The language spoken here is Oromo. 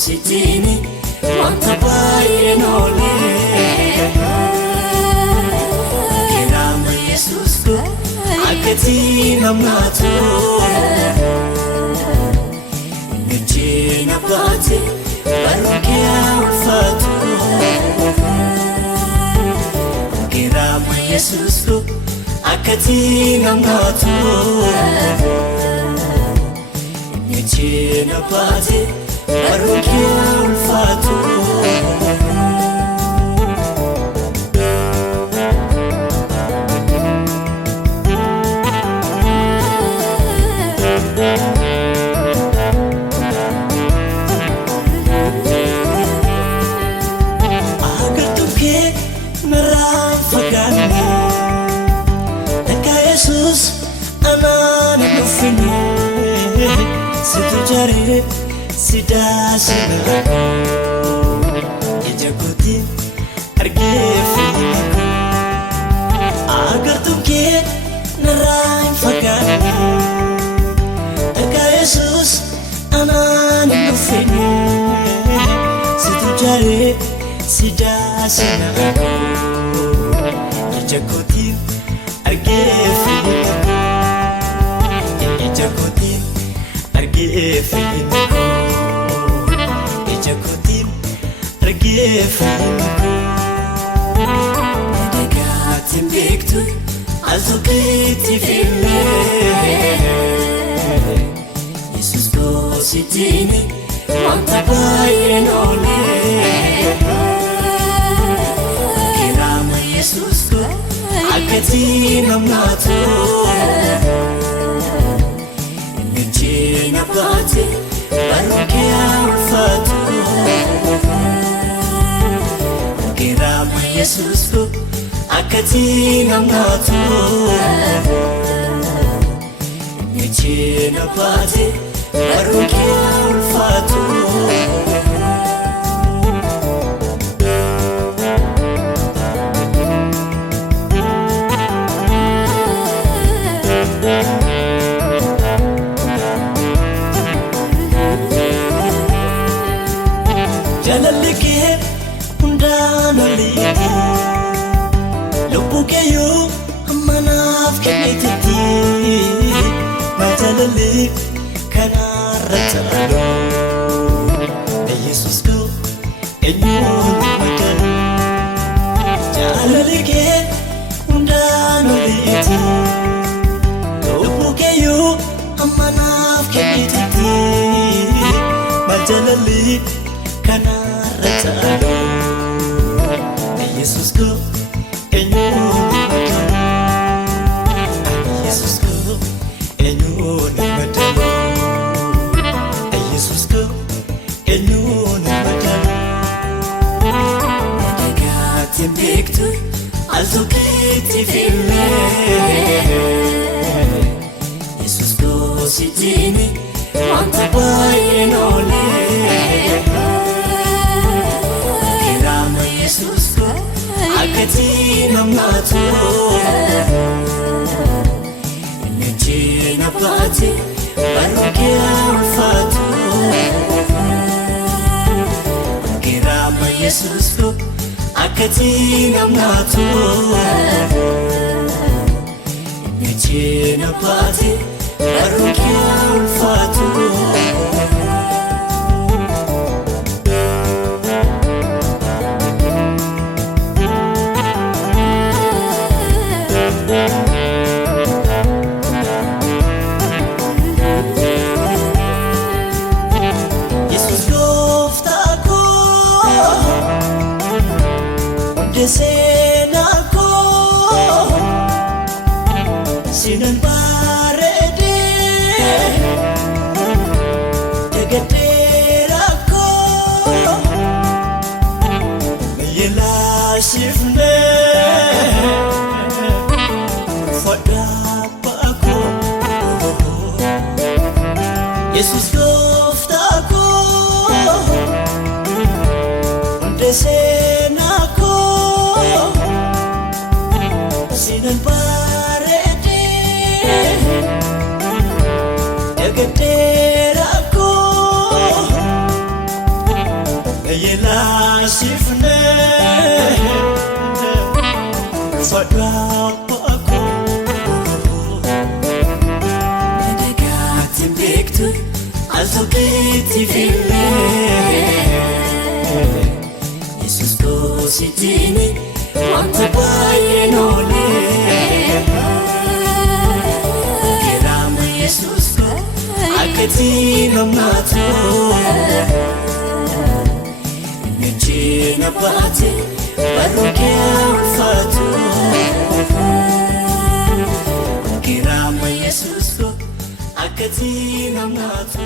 Sitini wanta baay'ee noolee Kiraama Yesuus ko akkati namnaatu Nijjiin abbaate barrunkee ulfaatu Kiraama Yesuus ko akkati namnaatu Nijjiin abbaate barrunkee ulfaatu Agartuun kee narraa fagaanne Akka Yesuus anaan hin dhufine Situ jaaree Sidaa sinaa ija kootiin argee fiigee agartuun kee narraa hin fagaanne Akka Yesuus anaan hin dhufine Situ jaaree sidaa sinaa ija kootiin argee fiigee ija kootiin argee fiigee Dagaatiin beektu al tokkitti filmee Yesuus koositini wanta baay'ee noolee Kiraama Yesuus ko akkati namnaatu Nijjiin abbaate barrunkee ulfaatu Kiraama Yesuus ko akkati namnaatu Nijjiin abbaate barrunkee ulfaatu Jaalalli kee hundaan oliiti Lubbuu keeyyuu amma naaf kenniteetti Maal jaalalli kanarra caalu Yesuus ko eenyuun madalu Jaalalli kee hundaan oliiti Lubbuu keeyyuu amma naaf kenniteetti Maal jaalalli kanarra caalu Yesuus ko eenyuun madalu Yesuus ko eenyuun madalu Yesuus ko eenyuun madalu Dagaatiin beektu al tokkitti filmee Yesuus koositini wanta baay'ee noolee Kiraama Yesuus ko akkati namnaatu Nijjiin abbaate barrunkee ulfaatu Kiraama Yesuus ko akkati namnaatu Nijjiin abbaate barrunkee ulfaatu Yesus gooftaa koo hundee seenaa koo sinan bareedee eegdeera koo yeelaasifnee fadhaa baakoo nadagaatti beektu al tokkitti filmee Yesus koo sitini wanta baay'een oolee geraama Yesus koo akkati namnaatu Nechina baate barruun kee ulfaatu geraama Yesus koo akkati namnaatu